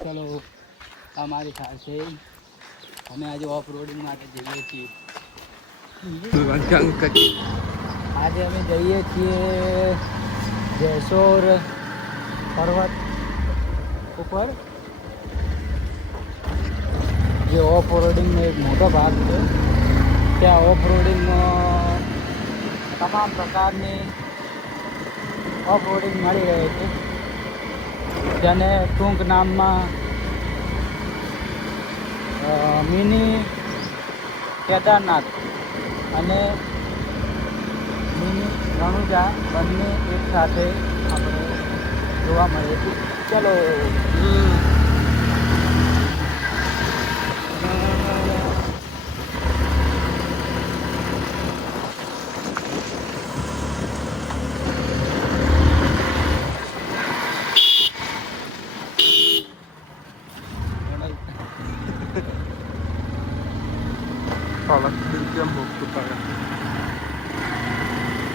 ચલો અમારી સાથે અમે આજે ઓફ રોડિંગ માટે જઈએ છીએ. આજે અમે જઈએ છીએ જેસોર પર્વત ઉપર, જે ઓફ રોડિંગનો એક મોટો ભાગ છે. ત્યાં ઓફ રોડિંગમાં તમામ પ્રકારની ઓફ રોડિંગ મળી રહે છે, જેને ટૂંક નામમાં મિની કેદારનાથ અને મિની રણુજા બંને એક સાથે આપણે જોવા મળે છે. ચલો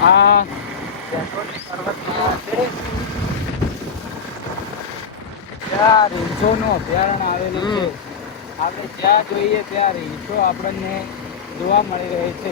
આ જેસોરની પર્વતમાં છે, ત્યાં રીંછોનું અભયારણ્ય આવેલું છે. આપણે જ્યાં જોઈએ ત્યાં રીંછો આપણને જોવા મળી રહે છે.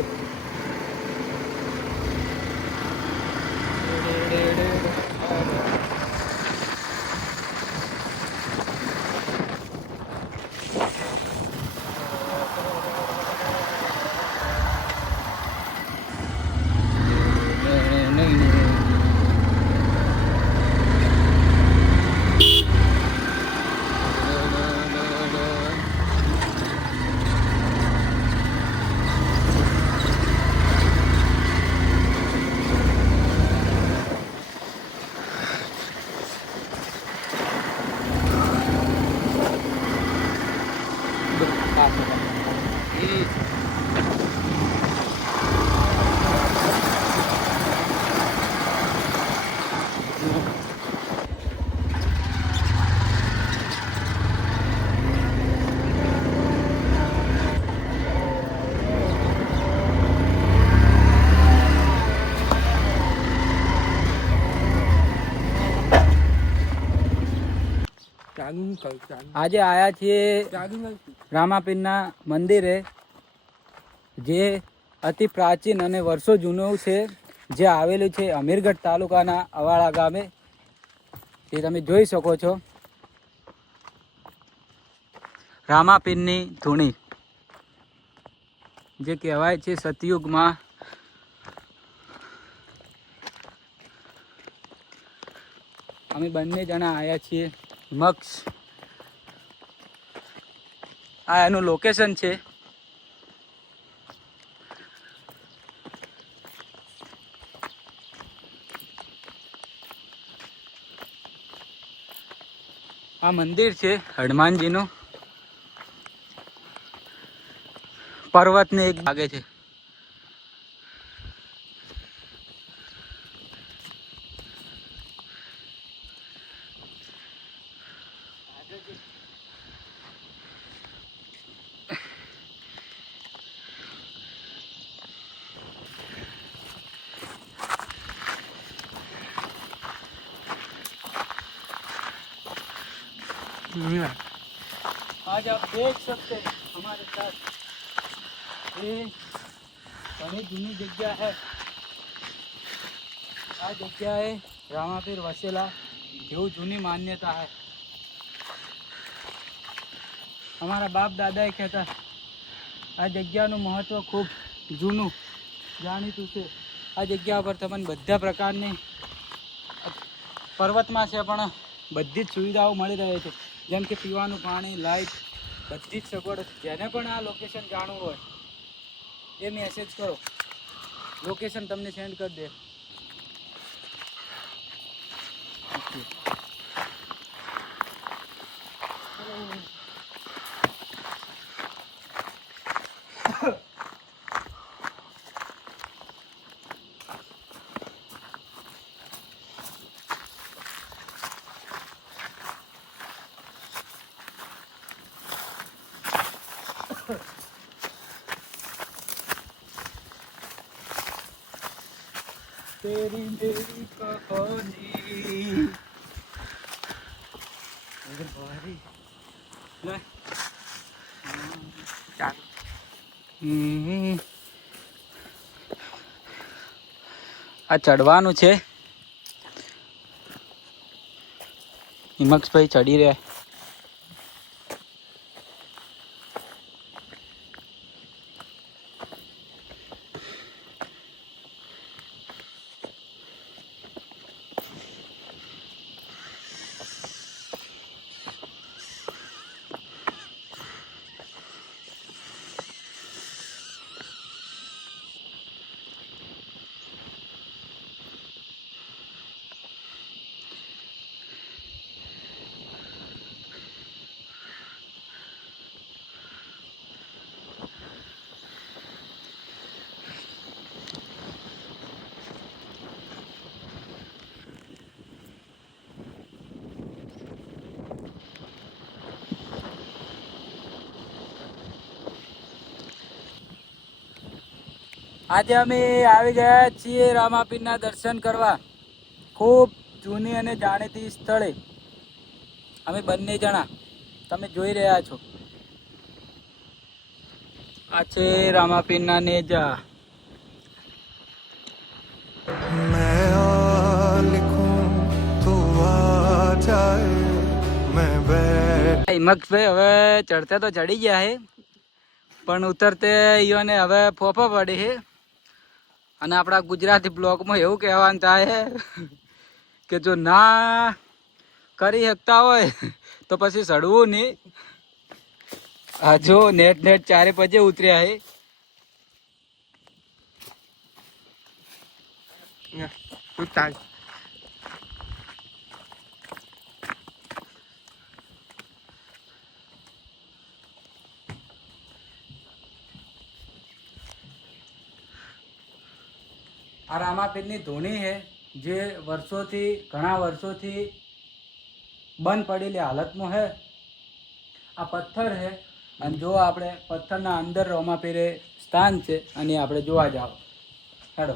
આજે આયા છીએ રામાપીરના મંદિરે, જે અતિ પ્રાચીન અને વર્ષો જૂનું છે, જે આવેલું છે અમીરગઢ તાલુકાના અવાળા ગામે. જે તમે જોઈ શકો છો, રામાપીરની ધૂણી, જે કહેવાય છે સતયુગમાં અમે બંને જણા આવ્યા છીએ મક્ષ. આ એનું લોકેશન છે. આ મંદિર છે હનુમાનજીનું, પર્વતને એક ભાગે છે. आज आप देख सकते हैं हमारे साथ ये घनी जूनी जगह है. आ जगह है रामापीर वसेला જેવું જૂની માન્યતા है. हमारा बाप दादा એ કહેતા આ જગ્યાનું મહત્વ ખૂબ જૂનું જાણીતું છે. આ જગ્યા પર તમને બધા પ્રકારની પર્વતમાં છે પણ બધી જ સુવિધાઓ મળી રહે છે, જેમ કે પીવાનું પાણી, લાઇટ, બધી જ સગવડ. જેને પણ આ લોકેશન જાણવું હોય એ મેસેજ કરો, લોકેશન તમને સેન્ડ કરી દે. तेरी मेरी कहानी भारी આ ચડવાનું છે. હિમક્ષભાઈ ચડી રહ્યા. આજે અમે આવી ગયા છીએ રામાપીરના દર્શન કરવા. ખૂબ જૂની અને જાણીતી સ્થળે અમે બંને જણા તમે જોઈ રહ્યા છો. આ છે રામાપીરના નેજા. હિમક્ષભાઈ હવે ચડતે તો ચડી ગયા હે, પણ ઉતરતે ઈયોને હવે ફોફા પડે છે. અને આપણા ગુજરાતી બ્લોગમાં એવું કહેવાનું થાય કે જો ના કરી શકતા હોય તો પછી ચડવું નહીં. આ જો નેટ ચારે પજે ઉતર્યા હે. આ રામાપીરની ધૂણી છે જે ઘણા વર્ષોથી બંધ પડેલી હાલતમાં છે. આ પથ્થર છે અને જો આપણે પથ્થરના અંદર રામાપીરે સ્થાન છે અને આપણે જોવા જાવ. હેડો.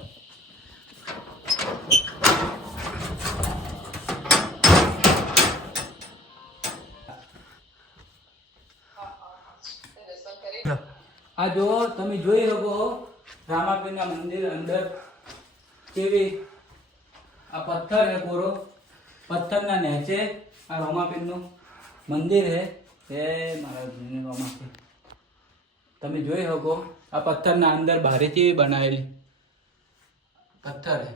આ જો તમે જોઈ શકો રામાપીરના મંદિર અંદર કેવી આ પથ્થર है પૂરો. પથ્થરના નીચે આ રામાપીરનું મંદિર है. હે મારા રામાપીર તમે જોઈ શકો આ પથ્થરના અંદર ભારેથી બનાવેલી પથ્થર है.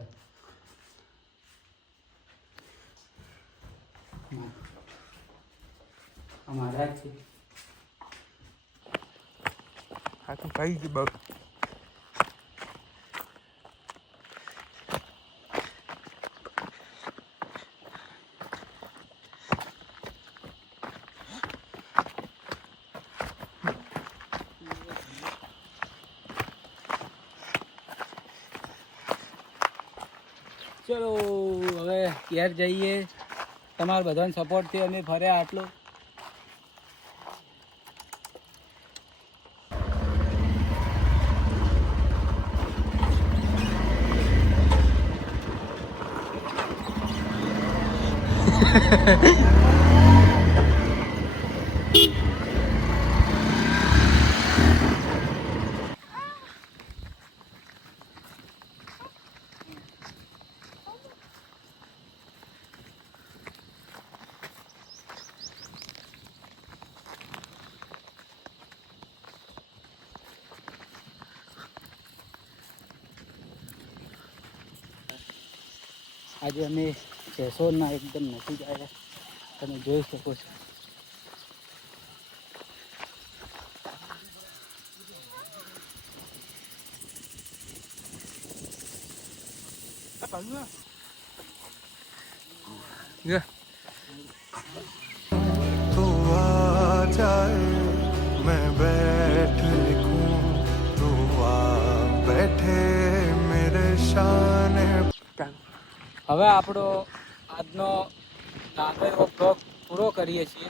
અમારા છે આ તો કઈ જ બગ. ચલો હવે ઘેર જઈએ. તમારા બધાનો સપોર્ટથી અમે ફર્યા આટલો. આજે અમે જેસોરના એકદમ નજીક આવ્યા. તમે જોઈ શકો છો. तो आ जाए मैं बैठ लिखूं तो आ बैठे मेरे शान. હવે આપણો આજનો નાગેરો બ્લોગ પૂરો કરીએ છીએ.